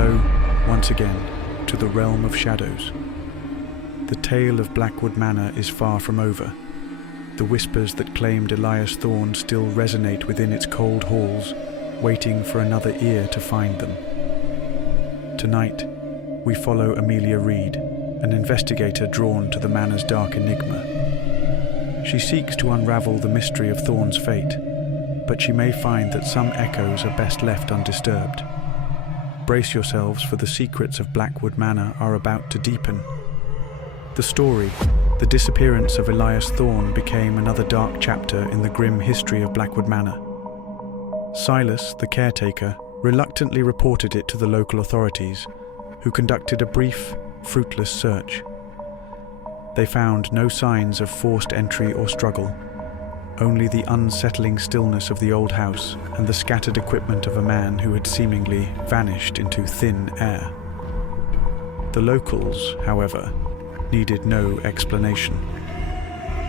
hello, once again, to the realm of shadows. The tale of Blackwood Manor is far from over. The whispers that claimed Elias Thorne still resonate within its cold halls, waiting for another ear to find them. Tonight, we follow Amelia Reed, an investigator drawn to the manor's dark enigma. She seeks to unravel the mystery of Thorne's fate, but she may find that some echoes are best left undisturbed. Brace yourselves, for the secrets of Blackwood Manor are about to deepen. The story, the disappearance of Elias Thorne, became another dark chapter in the grim history of Blackwood Manor. Silas, the caretaker, reluctantly reported it to the local authorities, who conducted a brief, fruitless search. They found no signs of forced entry or struggle, only the unsettling stillness of the old house and the scattered equipment of a man who had seemingly vanished into thin air. The locals, however, needed no explanation.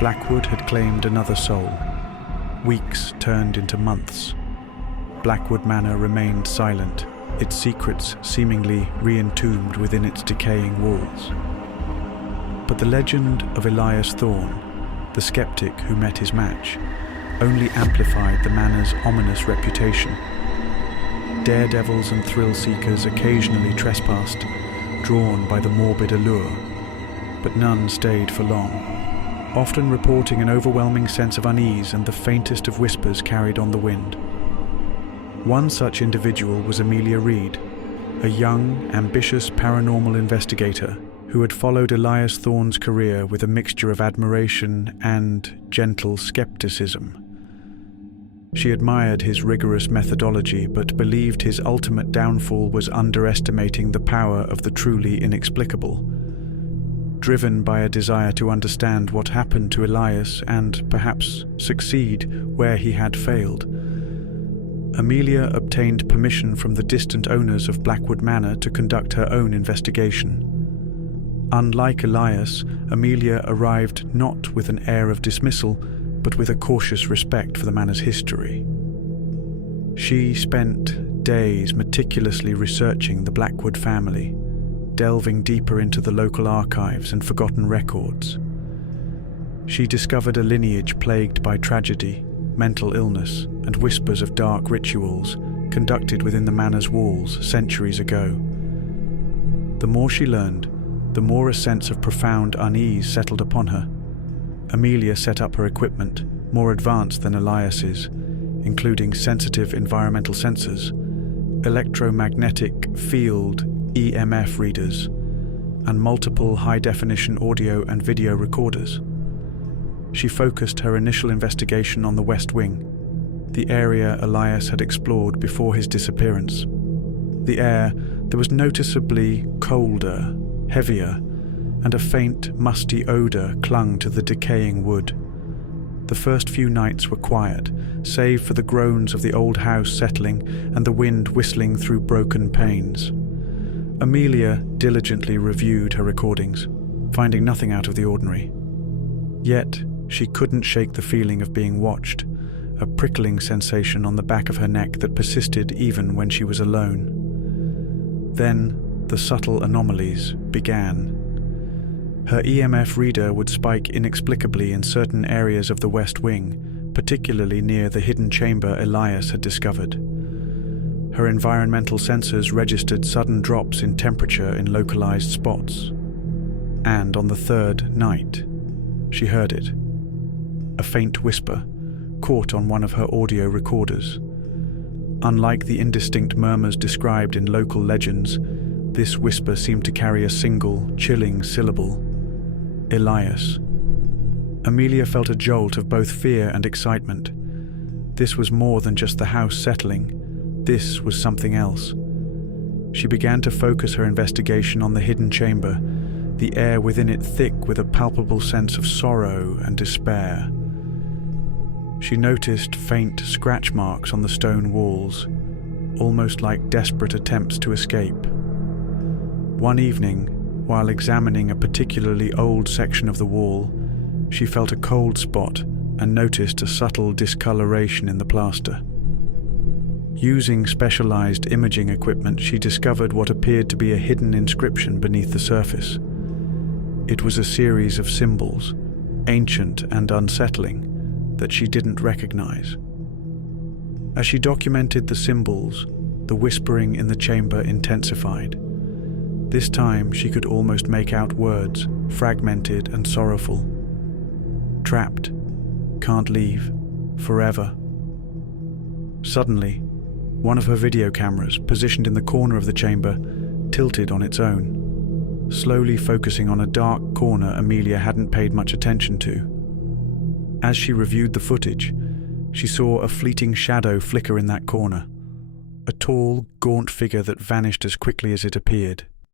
Blackwood had claimed another soul. Weeks turned into months. Blackwood Manor remained silent, its secrets seemingly re-entombed within its decaying walls. But the legend of Elias Thorne, the skeptic who met his match, only amplified the manor's ominous reputation. Daredevils and thrill-seekers occasionally trespassed, drawn by the morbid allure, but none stayed for long, often reporting an overwhelming sense of unease and the faintest of whispers carried on the wind. One such individual was Amelia Reed, a young, ambitious paranormal investigator who had followed Elias Thorne's career with a mixture of admiration and gentle skepticism. She admired his rigorous methodology, but believed his ultimate downfall was underestimating the power of the truly inexplicable. Driven by a desire to understand what happened to Elias and perhaps succeed where he had failed, Amelia obtained permission from the distant owners of Blackwood Manor to conduct her own investigation. Unlike Elias, Amelia arrived not with an air of dismissal, but with a cautious respect for the manor's history. She spent days meticulously researching the Blackwood family, delving deeper into the local archives and forgotten records. She discovered a lineage plagued by tragedy, mental illness, and whispers of dark rituals conducted within the manor's walls centuries ago. The more she learned, the more a sense of profound unease settled upon her. Amelia set up her equipment, more advanced than Elias's, including sensitive environmental sensors, electromagnetic field EMF readers, and multiple high-definition audio and video recorders. She focused her initial investigation on the West Wing, the area Elias had explored before his disappearance. The air there was noticeably colder, heavier, and a faint, musty odor clung to the decaying wood. The first few nights were quiet, save for the groans of the old house settling and the wind whistling through broken panes. Amelia diligently reviewed her recordings, finding nothing out of the ordinary. Yet, she couldn't shake the feeling of being watched, a prickling sensation on the back of her neck that persisted even when she was alone. Then, the subtle anomalies began. Her EMF reader would spike inexplicably in certain areas of the West Wing, particularly near the hidden chamber Elias had discovered. Her environmental sensors registered sudden drops in temperature in localized spots. And on the third night, she heard it. A faint whisper, caught on one of her audio recorders. Unlike the indistinct murmurs described in local legends, this whisper seemed to carry a single, chilling syllable: Elias. Amelia felt a jolt of both fear and excitement. This was more than just the house settling. This was something else. She began to focus her investigation on the hidden chamber, the air within it thick with a palpable sense of sorrow and despair. She noticed faint scratch marks on the stone walls, almost like desperate attempts to escape. One evening, while examining a particularly old section of the wall, she felt a cold spot and noticed a subtle discoloration in the plaster. Using specialized imaging equipment, she discovered what appeared to be a hidden inscription beneath the surface. It was a series of symbols, ancient and unsettling, that she didn't recognize. As she documented the symbols, the whispering in the chamber intensified. This time she could almost make out words, fragmented and sorrowful. Trapped, can't leave, forever. Suddenly, one of her video cameras, positioned in the corner of the chamber, tilted on its own, slowly focusing on a dark corner Amelia hadn't paid much attention to. As she reviewed the footage, she saw a fleeting shadow flicker in that corner, a tall, gaunt figure that vanished as quickly as it appeared.